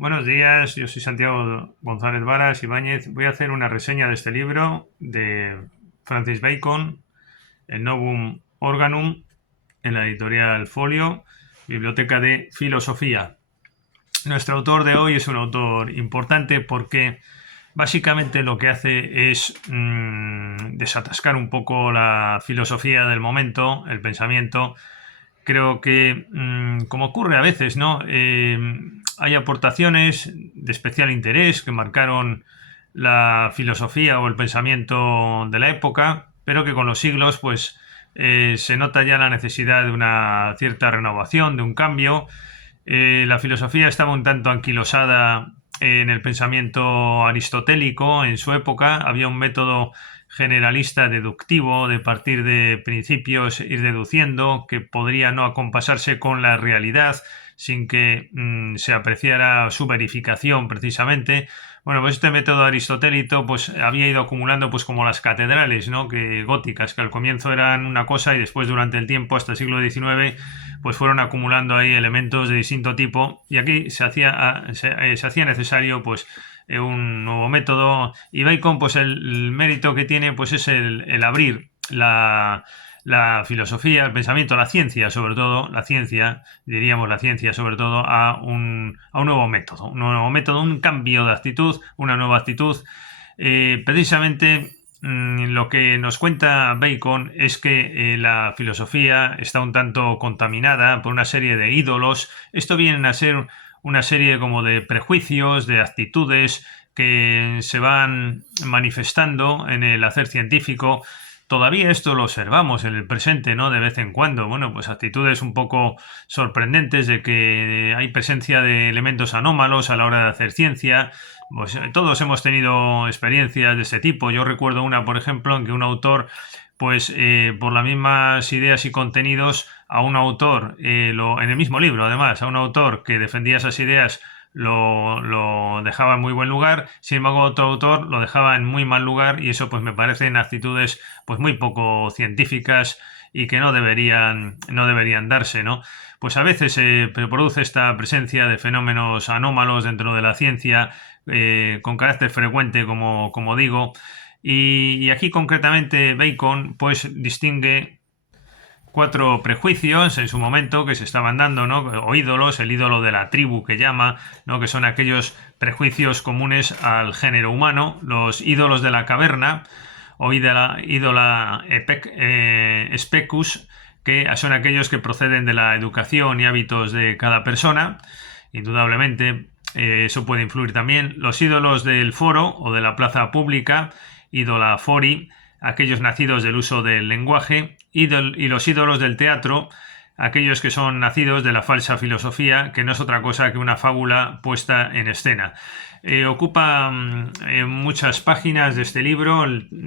Buenos días, yo soy Santiago González Varas Ibáñez. Voy a hacer una reseña de este libro de Francis Bacon, el Novum Organum, en la editorial Folio, Biblioteca de Filosofía. Nuestro autor de hoy es un autor importante porque básicamente lo que hace es desatascar un poco la filosofía del momento, el pensamiento. Creo que, como ocurre a veces, ¿no? Hay aportaciones de especial interés que marcaron la filosofía o el pensamiento de la época, pero que con los siglos, pues, se nota ya la necesidad de una cierta renovación, de un cambio. La filosofía estaba un tanto anquilosada en el pensamiento aristotélico en su época. Había un método generalista deductivo de partir de principios, ir deduciendo, que podría no acompasarse con la realidad sin que se apreciara su verificación precisamente. Bueno, pues este método aristotélico pues había ido acumulando pues como las catedrales, ¿no? Que góticas, que al comienzo eran una cosa y después durante el tiempo hasta el siglo XIX pues fueron acumulando ahí elementos de distinto tipo y aquí se hacía necesario pues un nuevo método. Y Bacon, pues el mérito que tiene pues es el abrir la filosofía, el pensamiento, la ciencia, sobre todo, la ciencia, diríamos la ciencia, sobre todo, a un nuevo método, un cambio de actitud, una nueva actitud. Precisamente lo que nos cuenta Bacon es que la filosofía está un tanto contaminada por una serie de ídolos. Esto viene a ser una serie como de prejuicios, de actitudes que se van manifestando en el hacer científico. Todavía esto lo observamos en el presente, ¿no? De vez en cuando. Bueno, pues actitudes un poco sorprendentes de que hay presencia de elementos anómalos a la hora de hacer ciencia. Pues todos hemos tenido experiencias de ese tipo. Yo recuerdo una, por ejemplo, en que un autor, pues por las mismas ideas y contenidos, a un autor, en el mismo libro además, a un autor que defendía esas ideas lo dejaba en muy buen lugar, sin embargo otro autor lo dejaba en muy mal lugar y eso pues me parecen actitudes pues muy poco científicas y que no deberían darse, ¿no? Pues a veces se produce esta presencia de fenómenos anómalos dentro de la ciencia con carácter frecuente, como digo, y aquí concretamente Bacon pues distingue cuatro prejuicios en su momento que se estaban dando, ¿no? O ídolos, el ídolo de la tribu que llama, ¿no? Que son aquellos prejuicios comunes al género humano, los ídolos de la caverna o ídola specus, que son aquellos que proceden de la educación y hábitos de cada persona, indudablemente. Eso puede influir también. Los ídolos del foro o de la plaza pública, ídola fori, aquellos nacidos del uso del lenguaje, y los ídolos del teatro, aquellos que son nacidos de la falsa filosofía, que no es otra cosa que una fábula puesta en escena. Ocupa muchas páginas de este libro.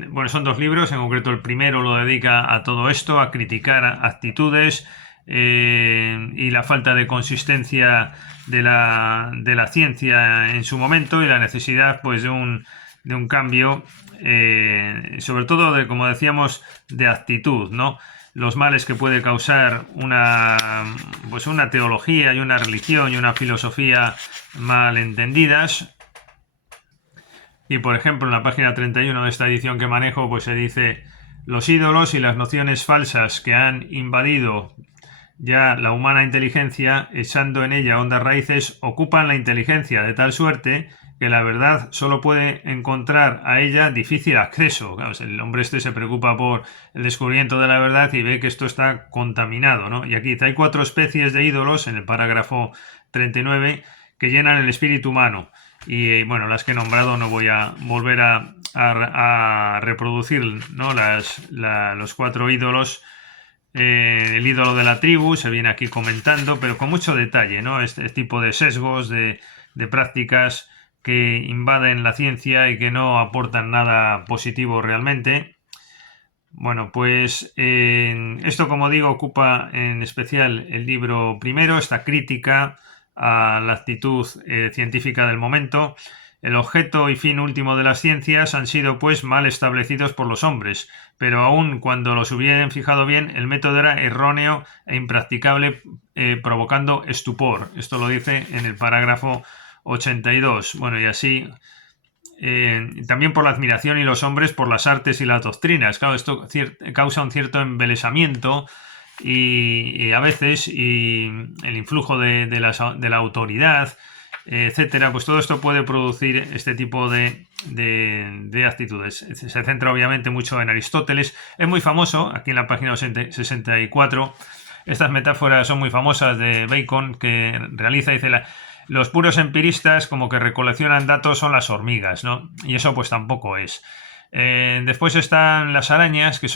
Bueno, son dos libros, en concreto el primero lo dedica a todo esto, a criticar actitudes y la falta de consistencia de la ciencia en su momento y la necesidad pues de un cambio, sobre todo como decíamos, de actitud, ¿no? Los males que puede causar pues una teología y una religión y una filosofía mal entendidas. Y por ejemplo, en la página 31 de esta edición que manejo, pues se dice: los ídolos y las nociones falsas que han invadido ya la humana inteligencia, echando en ella hondas raíces, ocupan la inteligencia de tal suerte que la verdad solo puede encontrar a ella difícil acceso. Claro, el hombre se preocupa por el descubrimiento de la verdad y ve que esto está contaminado, ¿no? Y aquí hay cuatro especies de ídolos en el parágrafo 39 que llenan el espíritu humano. Y bueno, las que he nombrado no voy a volver a reproducir, ¿no? Los cuatro ídolos. El ídolo de la tribu se viene aquí comentando, pero con mucho detalle, ¿no? Este tipo de sesgos, de prácticas que invaden la ciencia y que no aportan nada positivo realmente. Bueno, pues esto, como digo, ocupa en especial el libro primero, esta crítica a la actitud científica del momento. El objeto y fin último de las ciencias han sido pues mal establecidos por los hombres, pero aun cuando los hubieran fijado bien, el método era erróneo e impracticable, provocando estupor. Esto lo dice en el parágrafo 82. Bueno, y así... también por la admiración y los hombres por las artes y las doctrinas. Claro, esto causa un cierto embelesamiento y a veces el influjo de la autoridad, etcétera, pues todo esto puede producir este tipo de actitudes. Se centra obviamente mucho en Aristóteles. Es muy famoso, aquí en la página 64, estas metáforas son muy famosas de Bacon, que realiza, dice, los puros empiristas como que recoleccionan datos son las hormigas, ¿no? Y eso pues tampoco es. Después están las arañas, que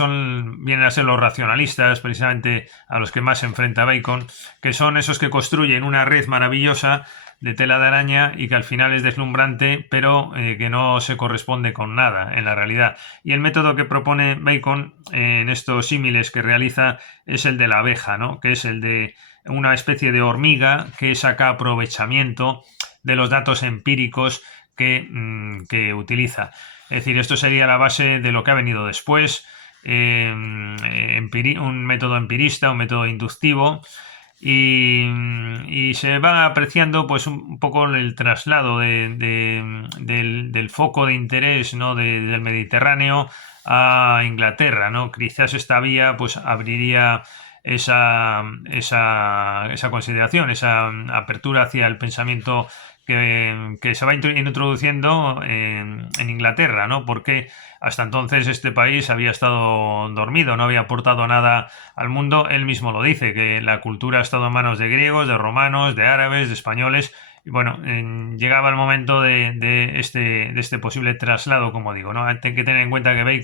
vienen a ser los racionalistas, precisamente a los que más se enfrenta Bacon, que son esos que construyen una red maravillosa de tela de araña y que al final es deslumbrante, pero que no se corresponde con nada en la realidad. Y el método que propone Bacon en estos símiles que realiza es el de la abeja, ¿no? Que es el de una especie de hormiga que saca aprovechamiento de los datos empíricos que utiliza. Es decir, esto sería la base de lo que ha venido después, un método empirista, un método inductivo, y se va apreciando pues un poco el traslado del foco de interés, ¿no? del Mediterráneo a Inglaterra, ¿no? Quizás esta vía pues abriría esa consideración, esa apertura hacia el pensamiento que se va introduciendo en Inglaterra, ¿no? Porque hasta entonces este país había estado dormido, no había aportado nada al mundo. Él mismo lo dice, que la cultura ha estado en manos de griegos, de romanos, de árabes, de españoles. Y bueno, llegaba el momento de este posible traslado, como digo, ¿no? Hay que tener en cuenta que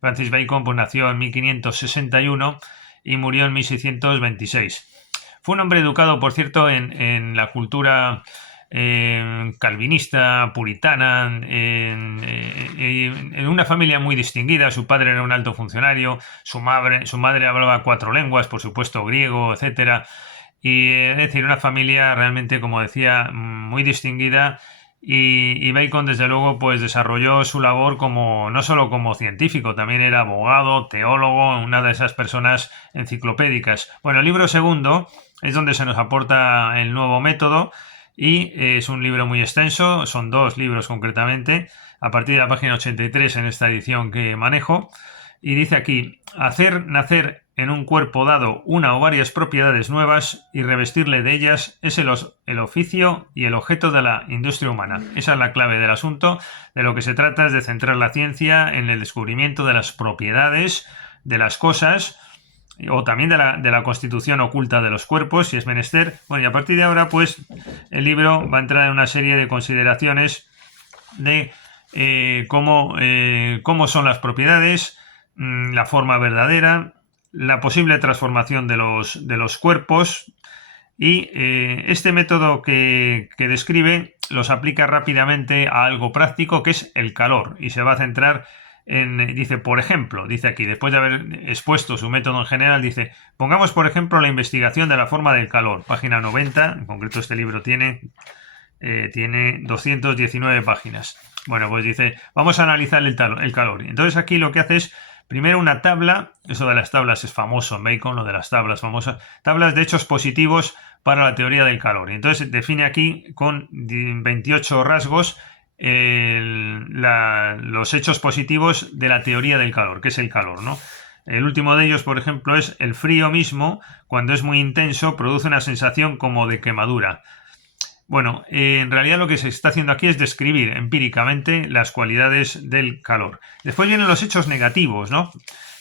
Francis Bacon, pues nació en 1561 y murió en 1626. Fue un hombre educado, por cierto, en la cultura calvinista, puritana, en una familia muy distinguida. Su padre era un alto funcionario, su madre hablaba 4 lenguas, por supuesto griego, etcétera. Y es decir, una familia realmente, como decía, muy distinguida. Y Bacon, desde luego, pues desarrolló su labor no solo como científico, también era abogado, teólogo, una de esas personas enciclopédicas. Bueno, el libro segundo es donde se nos aporta el nuevo método, y es un libro muy extenso, son 2 libros concretamente, a partir de la página 83 en esta edición que manejo, y dice aquí: hacer nacer en un cuerpo dado una o varias propiedades nuevas y revestirle de ellas es el oficio y el objeto de la industria humana. Esa es la clave del asunto. De lo que se trata es de centrar la ciencia en el descubrimiento de las propiedades de las cosas, o también de la constitución oculta de los cuerpos, si es menester. Bueno, y a partir de ahora, pues, el libro va a entrar en una serie de consideraciones de cómo son las propiedades, la forma verdadera, la posible transformación de los cuerpos, y este método que describe los aplica rápidamente a algo práctico, que es el calor, y se va a centrar dice, por ejemplo, dice aquí, después de haber expuesto su método en general, dice: pongamos por ejemplo la investigación de la forma del calor, página 90, en concreto este libro tiene 219 páginas. Bueno, pues dice, vamos a analizar el calor. Entonces aquí lo que hace es, primero, una tabla. Eso de las tablas es famoso en Bacon, lo de las tablas famosas, tablas de hechos positivos para la teoría del calor. Entonces define aquí con 28 rasgos los hechos positivos de la teoría del calor, que es el calor, ¿no? El último de ellos, por ejemplo, es el frío mismo, cuando es muy intenso, produce una sensación como de quemadura. Bueno, en realidad lo que se está haciendo aquí es describir empíricamente las cualidades del calor. Después vienen los hechos negativos, ¿no?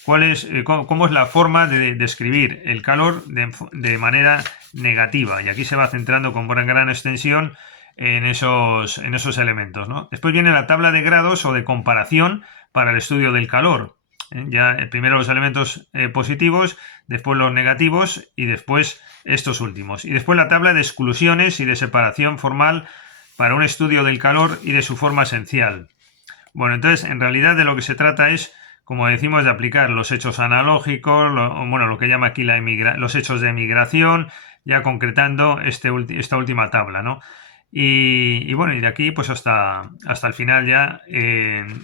¿Cómo es la forma de describir el calor de manera negativa? Y aquí se va centrando con gran extensión en esos elementos, ¿no? Después viene la tabla de grados o de comparación para el estudio del calor. Ya primero los elementos positivos, después los negativos y después estos últimos. Y después la tabla de exclusiones y de separación formal para un estudio del calor y de su forma esencial. Bueno, entonces en realidad de lo que se trata es, como decimos, de aplicar los hechos analógicos, lo que llama aquí los hechos de migración, ya concretando esta última tabla, ¿no? Y bueno, y de aquí pues hasta el final ya,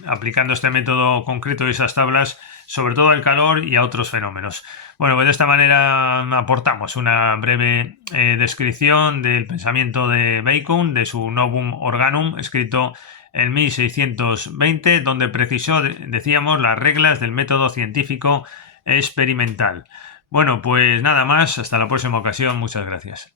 aplicando este método concreto y esas tablas, sobre todo al calor y a otros fenómenos. Bueno, pues de esta manera aportamos una breve descripción del pensamiento de Bacon, de su Novum Organum, escrito en 1620, donde precisó, decíamos, las reglas del método científico experimental. Bueno, pues nada más, hasta la próxima ocasión, muchas gracias.